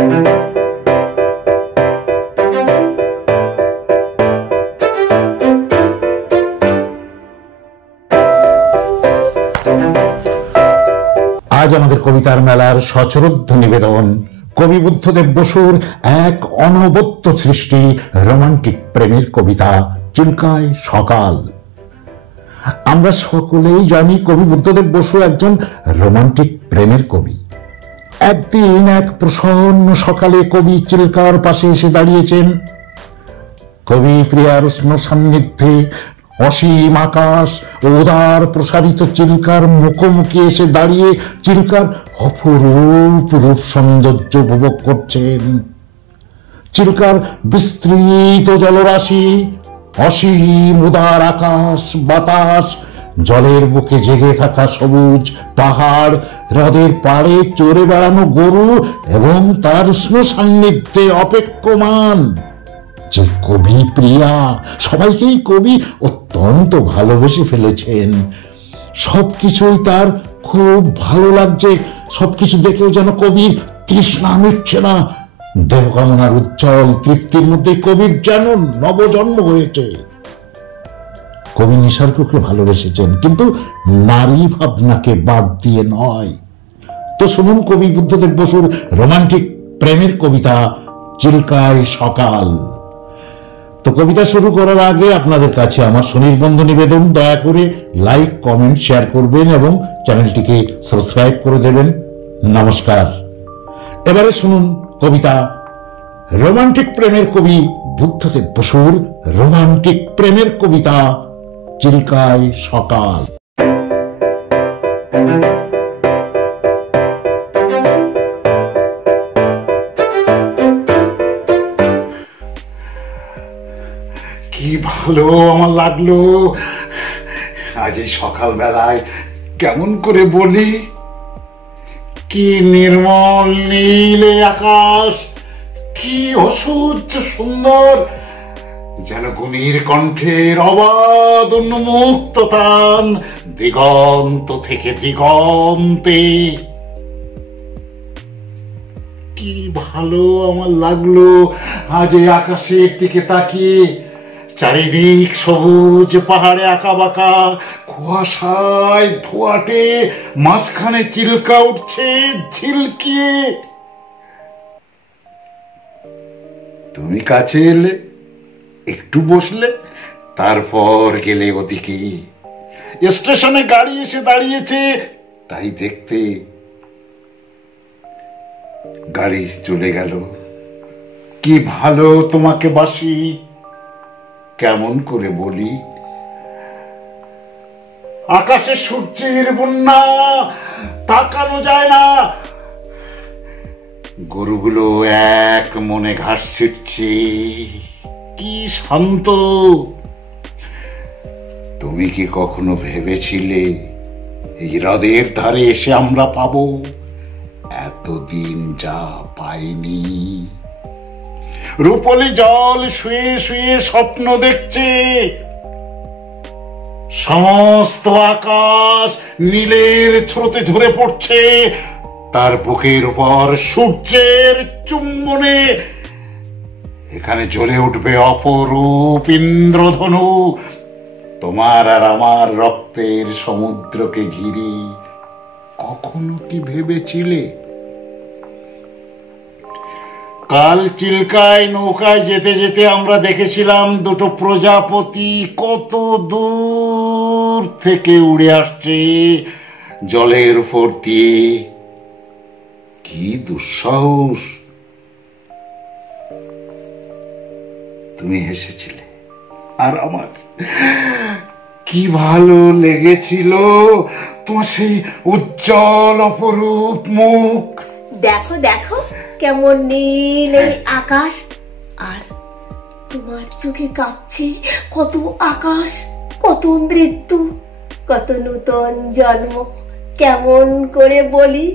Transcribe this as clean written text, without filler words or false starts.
আজ আমাদের কবিতার মেলার সচরোদ্ধ নিবেদন কবি বুদ্ধদেব বসুর এক অনবদ্য সৃষ্টি রোমান্টিক প্রেমের কবিতা চিল্কায় সকাল। আমরা সকলেই জানি কবি বুদ্ধদেব বসু একজন রোমান্টিক প্রেমের কবি। একদিন এক প্রসন্ন সকালে কবি চিল্কার পাশে এসে দাঁড়িয়েছেন। কবি প্রিয়ার উষ্ণ সান্নিধ্যে অসীম আকাশ ও উদার প্রসারিত চিল্কার মুখোমুখি এসে দাঁড়িয়ে চিল্কার অপরূপ রূপ সৌন্দর্য উপভোগ করছেন। চিল্কার বিস্তৃত জলরাশি, অসীম উদার আকাশ বাতাস, জলের বুকে জেগে থাকা সবুজ পাহাড়, হ্রদের পাড়ে চড়ে বেড়ানো গরু এবং তার উষ্ণ সান্নিধ্যে অপেক্ষমান যে কবি প্রিয়া। সবাইকেই কবি অত্যন্ত ভালোবেসে ফেলেছেন। সবকিছুই তার খুব ভালো লাগছে। সবকিছু দেখেও যেন কবির তৃষ্ণা মিটছে না। দেহকামনার উজ্জ্বল তৃপ্তির মধ্যে কবির যেন নবজন্ম হয়েছে। কবি নিসর্গকে ভালোবেসেছেন, কিন্তু নারী ভাবনাকে বাদ দিয়ে নয়। তো শুনুন কবি বুদ্ধদেব বসুর রোমান্টিক প্রেমের কবিতা চিল্কায় সকাল। তো কবিতা শুরু করার আগে আপনাদের কাছে আমার সুনির্বন্ধ নিবেদন, দয়া করে লাইক, কমেন্ট, শেয়ার করবেন এবং চ্যানেলটিকে সাবস্ক্রাইব করে দেবেন। নমস্কার। এবারে শুনুন কবিতা রোমান্টিক প্রেমের কবি বুদ্ধদেব বসুর রোমান্টিক প্রেমের কবিতা চিল্কায় সকাল। কি ভালো আমার লাগলো আজ এই সকাল বেলায়। কেমন করে বলি, কি নির্মল নীল আকাশ, কি অসহ্য সুন্দর, যেন গুণীর কণ্ঠের অবাধ উন্মুক্ত টান দিগন্ত থেকে দিগন্তে। কি ভালো আমার লাগলো আজ এই আকাশের দিকে তাকিয়ে। চারিদিক সবুজ পাহাড়ে আঁকা বাঁকা, কুয়াশায় ধোঁয়াটে, মাঝখানে চিল্কা উঠছে ঝিলকিয়ে। তুমি কাছে এলে, একটু বসলে, তারপর গেলে ওদিকে। স্টেশনে গাড়ি এসে দাঁড়িয়েছে, তাই দেখতে গাড়ি চলে গেল। কি ভালো তোমাকে বাসি, কেমন করে বলি। আকাশে সূর্যের বন্যা, তাকানো যায় না। গরুগুলো এক মনে ঘাস ছিটছে, কি শান্ত। তুমি কি কখনো ভেবেছিলে এই হ্রদের ধারে এসে আমরা পাবো এতদিন যা পাইনি? রূপলি জল শুয়ে শুয়ে স্বপ্ন দেখছে, সমস্ত আকাশ নীলের স্রোতে ঝরে পড়ছে। তার বুকের উপর সূর্যের চুম্বনে এখানে জ্বলে উঠবে অপরূপ ইন্দ্রধনু। তোমার আর আমার রক্তের সমুদ্রকে ঘিরে কখনো কি ভেবেছিলে? কাল চিল্কায় নৌকায় যেতে যেতে আমরা দেখেছিলাম দুটো প্রজাপতি কত দূর থেকে উড়ে আসছে জলের উপর দিয়ে। কি দুঃসাহস! তুমি হেসেছিলে আর আমার কি ভালো লেগেছিল তোমার সেই উজ্জ্বল অপরূপ মুখ। দেখো দেখো কেমন নীল এই আকাশ, আর তোমার চোখে কাঁপছে কত আকাশ, কত মৃত্যু, কত নূতন জন্ম। কেমন করে বলি।